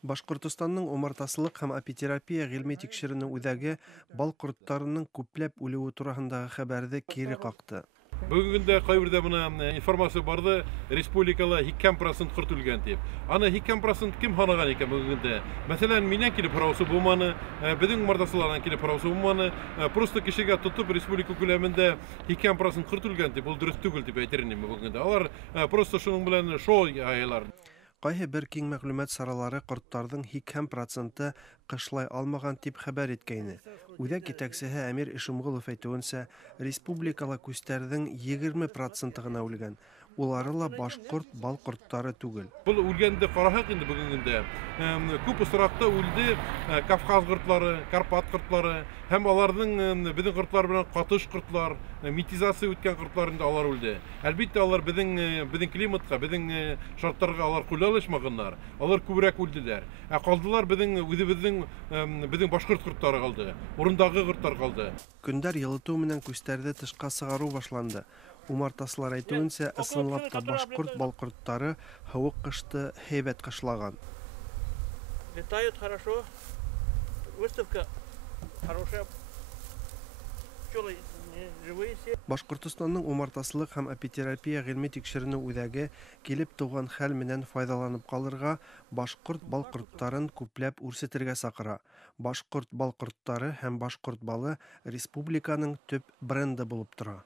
Башкортостанның умартасылык һәм апитерапия гыйльми тикшеренү үҙәге бал корттарының күпләп үлеүе тураһындагы хәбәрҙе кире ҡаҡты. Бүгүндө кайбирде мына информация барды, республикала 2% кырт үлгән дип. Аны 2% ким ханаган икән бүгүндө? Мәсәлән, миннән килеп һораусы булманы, безнең умартасылардан килеп һораусы булманы. Просто кешегә тотып республика күләмендә 2% кырт үлгән дип, ул дөрес түгел дип әйтер инем бүгүндө. Алар просто шуның белән шоу яйлар. Ҡайһы бер киң мәғлүмәт саралары ҡорттарҙың 80%-ы ҡышлай алмаған тип хәбәр иткәйне. Үҙәк етәксеһе Әмир Ишемғолов әйтеүенсә, республикала күстәрҙең 20% ғына үлгән. Улары ла башҡорт бал ҡорттары түгел. Бұл үлгәнде ҡараһаҡ инде бүгенгендә. Күп осраҡта үлде Кавказ ҡортлары, Карпат ҡортлары һәм аларҙың беҙҙең ҡортлар менән ҡатыш ҡортлар, метизация үткән ҡортлар инде алар үлде. Әлбиттә, алар беҙҙең климатҡа, беҙҙең шарттарға алар ҡулайлашмағандар. Алар күберәк үлделәр. Ҡалдылар беҙҙең башҡорт ҡорттары ҡалды, урындағы ҡорттар ҡалды. Көндәр йылытыу менән күстәрҙе тышҡа сығарыу башланды. Умартасылар әйтеүенсә, ысынлап та башҡорт бал ҡорттары һыуыҡ ҡышты һәйбәт ҡышлаған. Летают хорошо, выставка хорошая, пчелы живые все. Башҡортостанның умартасылыҡ һәм апитерапия ғилми тикшеренеү үҙәге килеп тыуған хәл менән файҙаланып ҡалырға башҡорт бал ҡорттарын күпләп үрсетергә саҡыра. Башҡорт бал ҡорттары һәм башҡорт балы республиканың төп бренды булып тора.